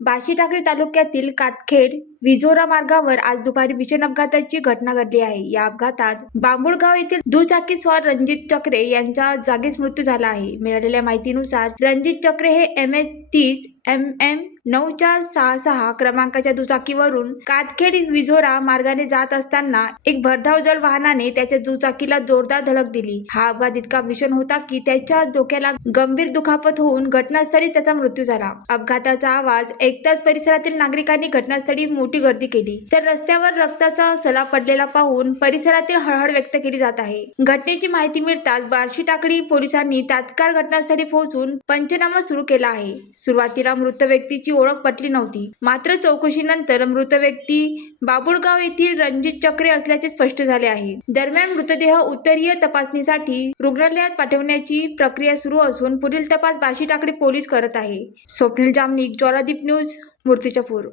बार्शी टाकळी तालुक्यातील कातखेड विझोरा मार्गावर आज दुपारी भीषण अपघाताची घटना घडली आहे। या अपघातात बांबुळगाव येथील दुचाकी स्वार रणजित चक्रे यांचा जागीच मृत्यू झाला आहे। मिळालेल्या माहितीनुसार रणजित चक्रे हे MH30 MM 9466 क्रमांकाच्या दुचाकीवरून कातखेड विझोरा मार्गाने जात असताना एक भरधाव जड वाहनाने त्याच्या दुचाकीला जोरदार धडक दिली। हा अपघात इतका भीषण होता की त्याच्या डोक्याला गंभीर दुखापत होऊन घटनास्थळी त्याचा मृत्यू झाला। अपघाताचा आवाज ऐकताच परिसरातील नागरिकांनी घटनास्थळी मोठी गर्दी केली, तर रस्त्यावर रक्ताचा सडा पडलेला पाहून परिसरातील हळहळ व्यक्त केली जात आहे। घटनेची माहिती मिळताच बार्शी टाकळी पोलिसांनी तात्काळ घटनास्थळी पोहोचून पंचनामा सुरू केला आहे। सुरुवातीला मृत व्यक्तीची ओळख पटली नव्हती, मात्र चौकशीनंतर मृत व्यक्ती बाबुळगाव येथील रणजित चक्रे असल्याचे स्पष्ट झाले आहे। दरम्यान मृतदेह उत्तरीय तपासणीसाठी रुग्णालयात पाठवण्याची प्रक्रिया सुरू असून पुढील तपास बार्शी टाकळी पोलीस करत आहे। स्वप्नील जामनिक, ज्वालादीप न्यूज, मूर्तिजापूर।